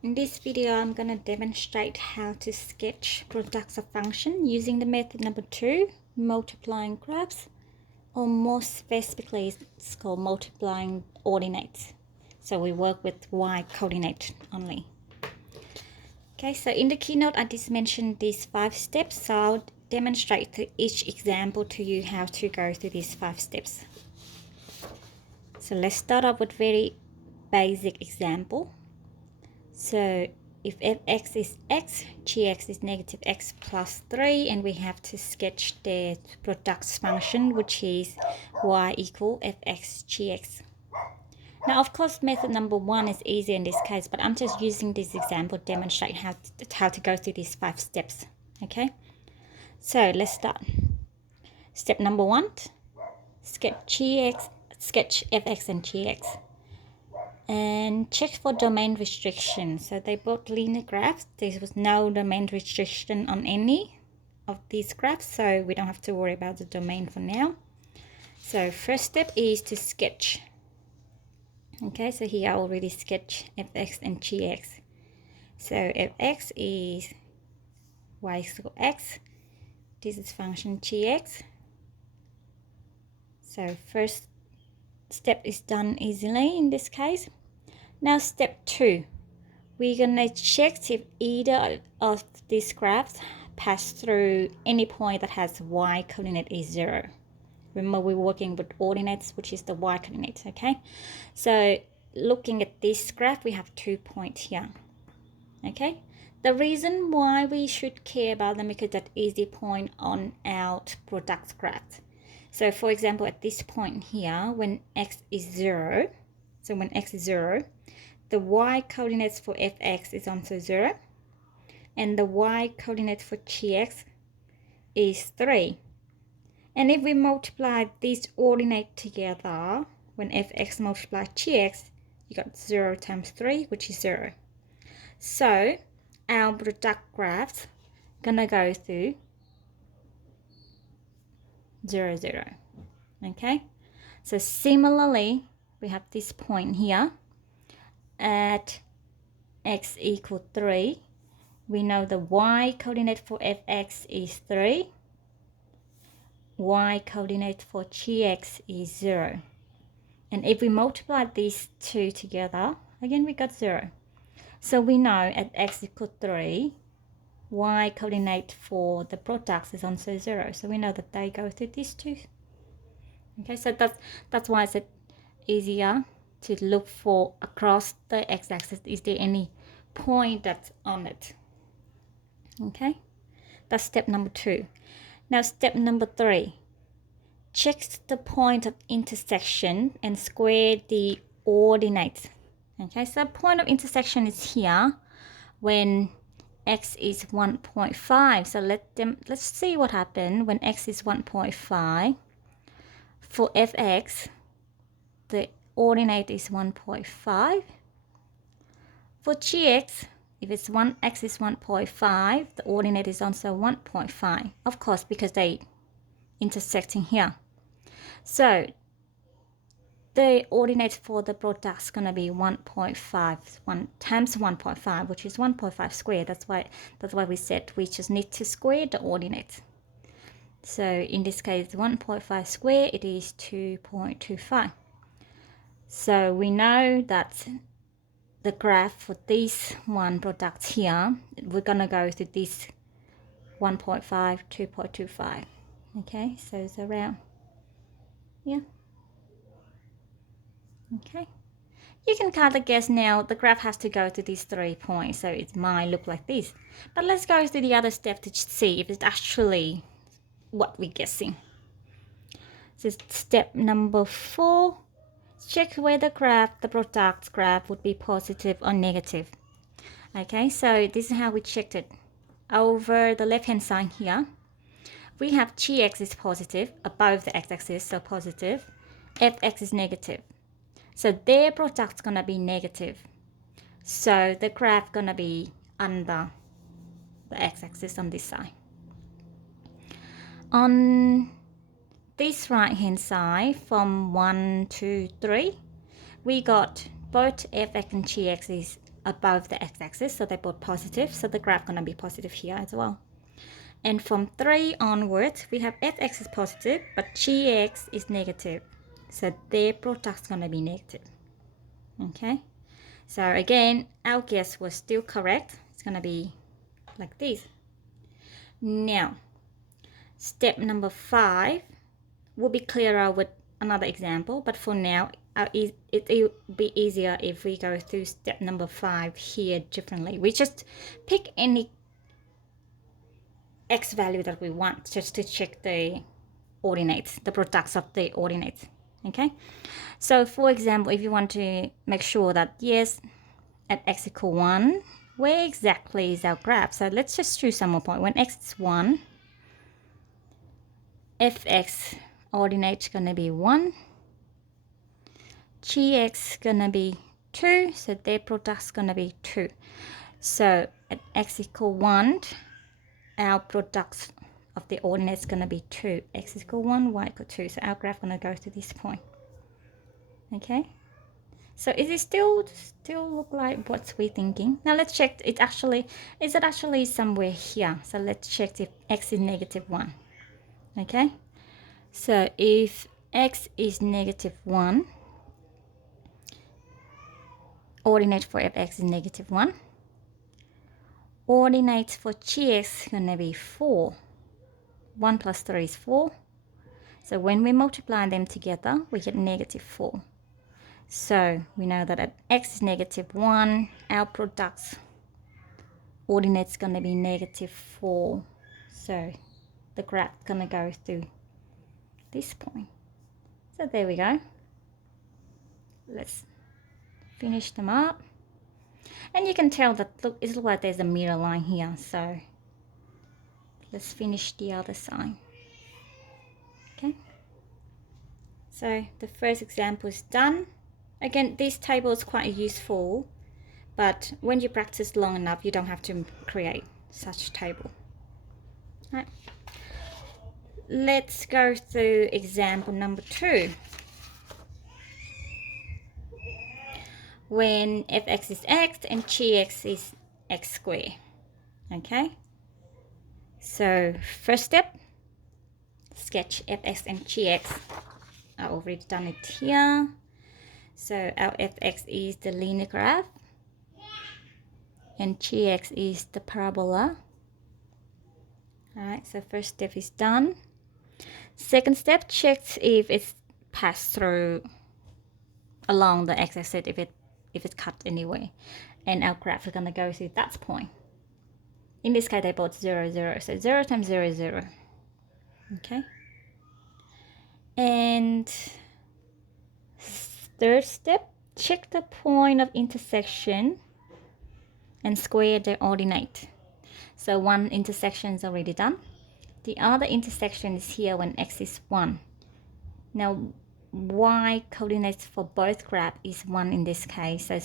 In this video, I'm going to demonstrate how to sketch products of function using the method number 2, multiplying graphs, or more specifically, it's called multiplying ordinates. So we work with y coordinate only. Okay, so in the keynote, I just mentioned these 5 steps. So I'll demonstrate to each example to you how to go through these 5 steps. So let's start off with very basic example. So if f(x) is x, gx is negative x plus 3, and we have to sketch the products function, which is y equal fx gx. Now, of course, method number 1 is easier in this case, but I'm just using this example to demonstrate how to go through these 5 steps, okay? So let's start. Step number 1, sketch fx and gx. And check for domain restriction. So they both linear graphs. There was no domain restriction on any of these graphs, so we don't have to worry about the domain for now. So first step is to sketch. Okay, so here I already sketch fx and gx. So fx is y equals x. This is function gx. So first step is done easily in this case. Now step 2, we're gonna check if either of these graphs pass through any point that has y coordinate is 0. Remember, we're working with ordinates, which is the y coordinate, okay? So looking at this graph, we have 2 points here, okay? The reason why we should care about them because that is the point on our product graph. So for example, at this point here, when x is 0, so when x is 0, the y coordinates for fx is also 0, and the y coordinate for gx is 3. And if we multiply these ordinate together, when fx multiplies gx, you got 0 times 3, which is 0. So our product graphs gonna go through 0, 0. Okay? So similarly, we have this point here at x equals 3. We know the y coordinate for fx is 3. Y coordinate for gx is 0. And if we multiply these two together, again we got 0. So we know at x equals 3, y coordinate for the products is also 0. So we know that they go through these two. Okay, so that's why it's easier to look for across the x-axis. Is there any point that's on it? Okay, that's step number 2. Now step number 3, check the point of intersection and square the ordinates. Okay, so point of intersection is here when x is 1.5. So let's see what happened when x is 1.5. For fx, the ordinate is 1.5. For gx, if it's x is 1.5, the ordinate is also 1.5. Of course, because they intersecting here. So the ordinate for the product is gonna be 1.5, 1 times 1.5, which is 1.5 squared. That's why we said we just need to square the ordinate. So in this case, 1.5 squared, it is 2.25. So we know that the graph for this one product here, we're gonna go to this 1.5, 2.25. Okay, so it's around, yeah. Okay, you can kind of guess now the graph has to go to these 3 points, so it might look like this. But let's go through the other step to see if it's actually what we're guessing. So step number 4, check whether the product graph would be positive or negative. Okay, so this is how we checked it. Over the left hand side here, we have gx is positive above the x-axis, so positive. Fx is negative. So their product's gonna be negative. So the graph gonna be under the x-axis on this side. On this right hand side, from 1 to 3, we got both fx and gx is above the x-axis, so they're both positive, so the graph gonna be positive here as well. And from 3 onwards, we have f(x) is positive, but gx is negative, so their product's gonna be negative. Okay, so again, our guess was still correct. It's gonna be like this. Now, step number 5 will be clearer with another example, but for now, it'll be easier if we go through step number 5 here differently. We just pick any x value that we want just to check the ordinates, the products of the ordinates. Okay, so for example, if you want to make sure that yes, at x equal 1, where exactly is our graph? So let's just choose some more point. When x is 1, fx ordinate gonna be 1, gx gonna be 2, so their product's gonna be 2. So at x equal 1, our products of the ordinates gonna be 2. X equal 1, y equal 2. So our graph gonna go to this point. Okay. So is it still look like what we're thinking? Now let's check. Is it actually somewhere here? So let's check if x is negative 1. Okay. So if x is negative 1, ordinate for fx is negative 1. Ordinate for gx is gonna be 4. 1 plus 3 is 4. So when we multiply them together, we get negative 4. So we know that at x is negative 1, our product's ordinate's going to be negative 4. So the graph is going to go through this point. So there we go. Let's finish them up. And you can tell that, look, it looks like there's a mirror line here. So let's finish the other side. Okay. So the first example is done. Again, this table is quite useful, but when you practice long enough, you don't have to create such table. All right. Let's go through example number 2. When fx is x and gx is x squared. Okay. So first step, sketch fx and gx. I already done it here. So our fx is the linear graph and gx is the parabola. Alright, so first step is done. Second step, check if it's passed through along the x-axis, if it's cut anyway. And our graph is gonna go through that point. In this case, they both 0, 0. So 0 times 0 is 0. Okay. And third step, check the point of intersection and square the ordinate. So one intersection is already done. The other intersection is here when x is 1. Now y coordinates for both graph is 1 in this case, so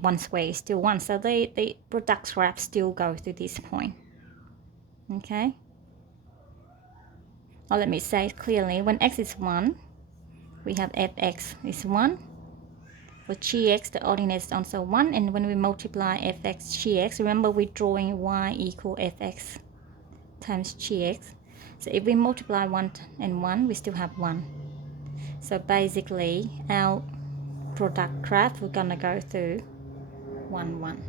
1 square is still 1. So the product graph still goes to this point. Okay. Or let me say it clearly, when x is 1, we have fx is 1. For gx, the ordinate is also 1. And when we multiply fx, gx, remember we're drawing y equal fx times gx. So if we multiply 1 and 1, we still have 1. So basically, our product graph, we're going to go through 1, 1.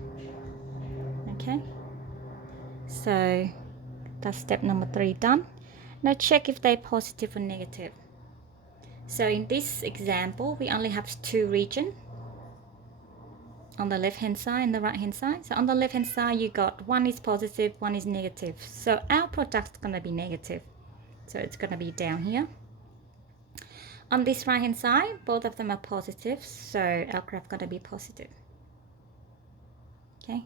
Okay? So that's step number 3 done. Now check if they're positive or negative. So in this example, we only have 2 regions on the left hand side and the right hand side. So on the left hand side, you got 1 is positive, 1 is negative. So our product is going to be negative. So it's going to be down here. On this right hand side, both of them are positive. So our graph is going to be positive. Okay.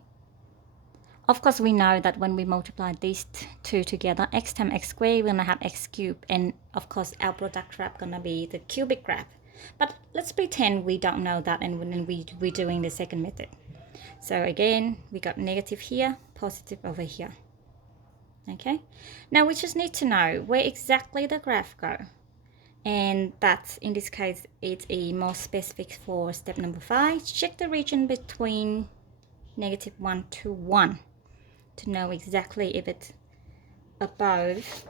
Of course, we know that when we multiply these two together, x times x squared, we're going to have x cubed. And of course, our product graph is going to be the cubic graph. But let's pretend we don't know that and then we're doing the second method. So again, we got negative here, positive over here. Okay. Now we just need to know where exactly the graph go. And that's, in this case, it's a more specific for step number 5. Check the region between negative 1 to 1 to know exactly if it's above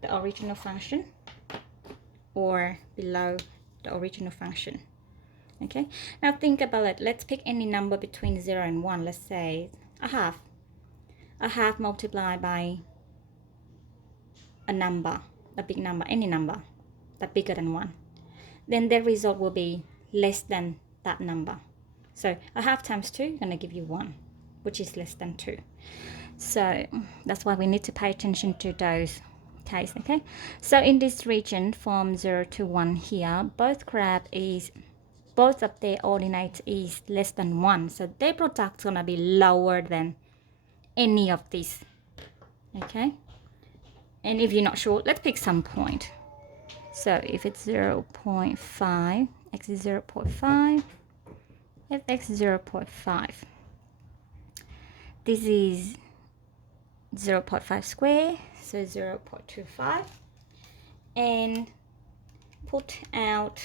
the original function or below the original function. Okay, now think about it. Let's pick any number between 0 and 1. Let's say a half. A half multiplied by a number, a big number, any number that's bigger than 1. Then the result will be less than that number. So a half times 2 is going to give you 1, which is less than 2. So that's why we need to pay attention to those cases, okay? So in this region from 0 to 1 here, both of their ordinates is less than 1. So their product is going to be lower than any of these, okay? And if you're not sure, let's pick some point. So if it's 0.5, x is 0.5, fx is 0.5. This is 0.5 square, so 0.25. And put out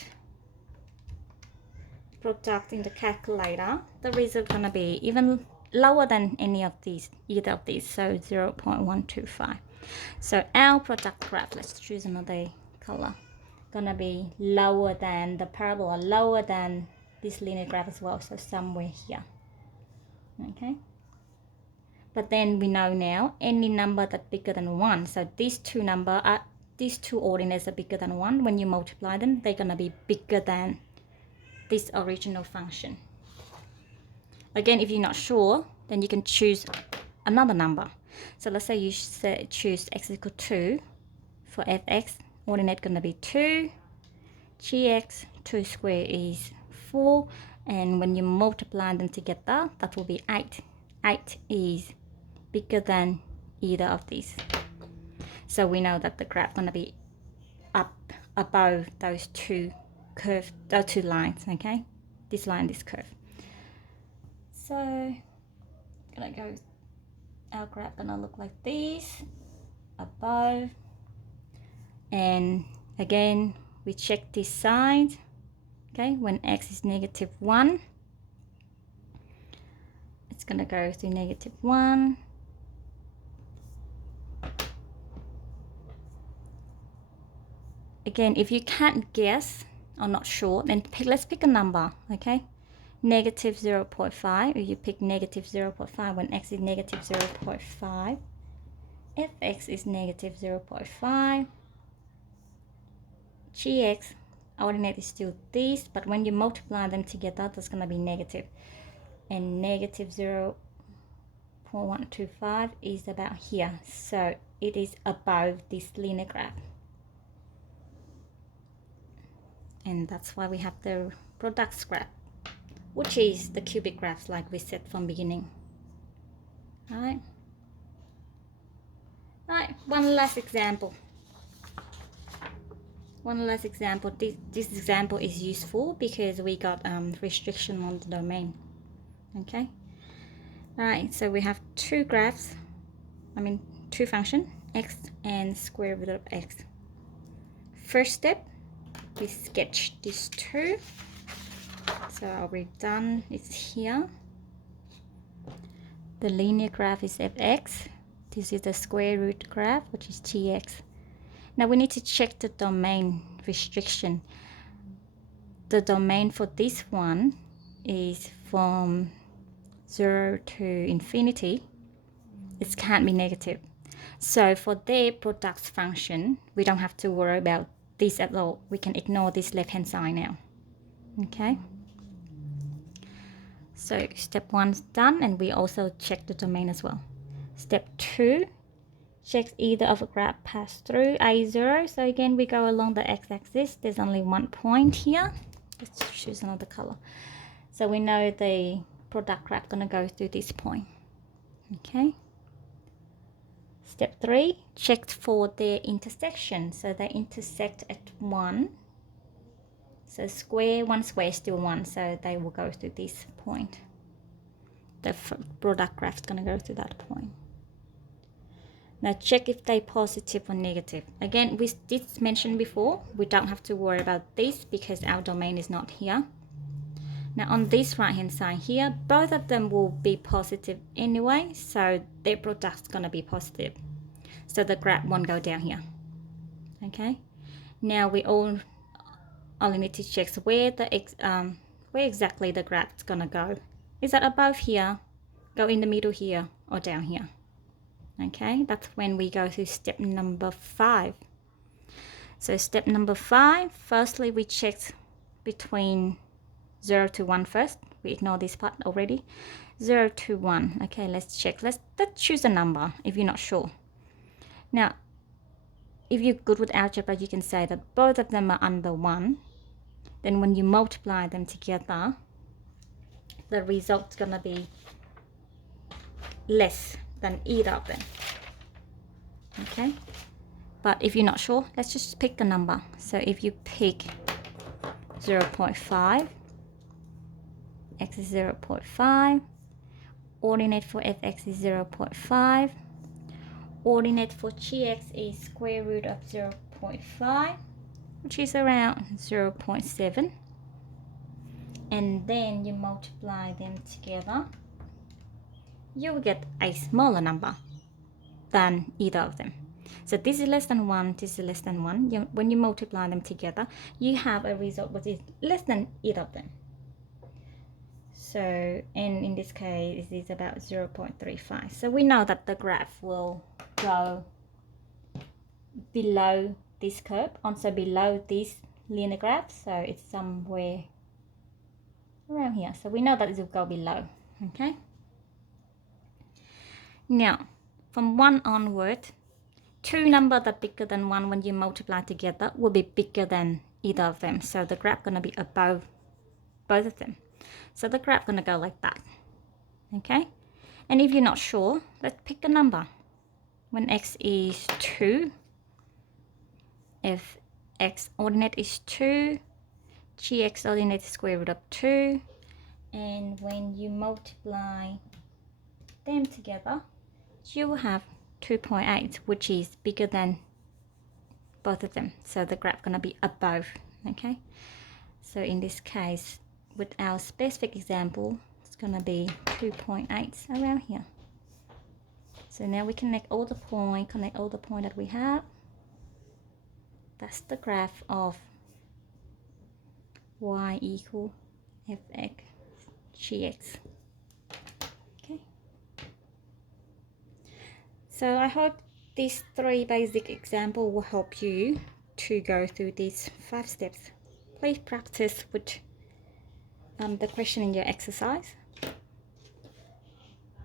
product in the calculator. The result is going to be even lower than either of these, so 0.125. So our product graph, let's choose another color, gonna be lower than the parabola, lower than this linear graph as well, so somewhere here, okay? But then we know now any number that's bigger than 1, so these two ordinates are bigger than 1. When you multiply them, they're gonna be bigger than this original function. Again, if you're not sure, then you can choose another number. So let's say you choose x equal 2 for fx. Ordinate going to be 2. Gx, 2 square is 4. And when you multiply them together, that will be 8. 8 is bigger than either of these. So we know that the graph is going to be up above those two lines, okay? This line, this curve. So gonna go, our graph gonna look like this, above, and again we check this side, okay? When x is negative 1, it's gonna go to negative 1. Again, if you can't guess or not sure, then let's pick a number, okay? Negative 0.5, if you pick negative 0.5 when x is negative 0.5, fx is negative 0.5, gx, ordinate is still this, but when you multiply them together, that's going to be negative. And negative 0.125 is about here, so it is above this linear graph. And that's why we have the product graph, which is the cubic graphs like we said from beginning. Alright, one last example. This example is useful because we got restriction on the domain. Okay. Alright, so we have two functions, x and square root of x. First step, we sketch these two. So already done, it's here. The linear graph is fx. This is the square root graph, which is gx. Now we need to check the domain restriction. The domain for this one is from 0 to infinity. It can't be negative. So for their product function, we don't have to worry about this at all. We can ignore this left-hand side now. Okay. So step 1's done, and we also check the domain as well. Step 2, checks either of a graph pass through A0. So again, we go along the x-axis. There's only one point here. Let's choose another color. So we know the product graph gonna go through this point. Okay. Step 3, checked for their intersection. So they intersect at 1. So one square is still 1, so they will go through this point. The product graph is gonna go through that point. Now check if they're positive or negative. Again, we did mention before, we don't have to worry about this because our domain is not here. Now on this right hand side here, both of them will be positive anyway, so their product's gonna be positive. So the graph won't go down here. Okay. Now we only need to check where exactly the graph's gonna go. Is that above here, go in the middle here, or down here? Okay, that's when we go to step number 5. So step number 5, firstly we checked between 0 to 1 first. We ignore this part already. 0 to 1. Okay, let's check. Let's choose a number if you're not sure. Now, if you're good with algebra, you can say that both of them are under 1. Then when you multiply them together, the result's going to be less than either of them. Okay? But if you're not sure, let's just pick a number. So if you pick 0.5, x is 0.5, ordinate for fx is 0.5, ordinate for gx is square root of 0.5, which is around 0.7, and then you multiply them together, you will get a smaller number than either of them. So this is less than 1, this is less than 1. When you multiply them together, you have a result which is less than either of them. So, and in this case, it is about 0.35. So we know that the graph will go below this curve, also below this linear graph. So it's somewhere around here. So we know that it will go below, okay? Now, from 1 onward, 2 numbers that are bigger than 1 when you multiply together will be bigger than either of them. So the graph going to be above both of them. So the graph going to go like that, okay? And if you're not sure, let's pick a number. When x is 2, if x ordinate is 2, gx ordinate is square root of 2, and when you multiply them together, you will have 2.8, which is bigger than both of them. So the graph going to be above, okay? So in this case, with our specific example, it's going to be 2.8 around here. So now we connect all the points that we have. That's the graph of y equal fx gx. Okay. So I hope these 3 basic examples will help you to go through these 5 steps. Please practice with the question in your exercise.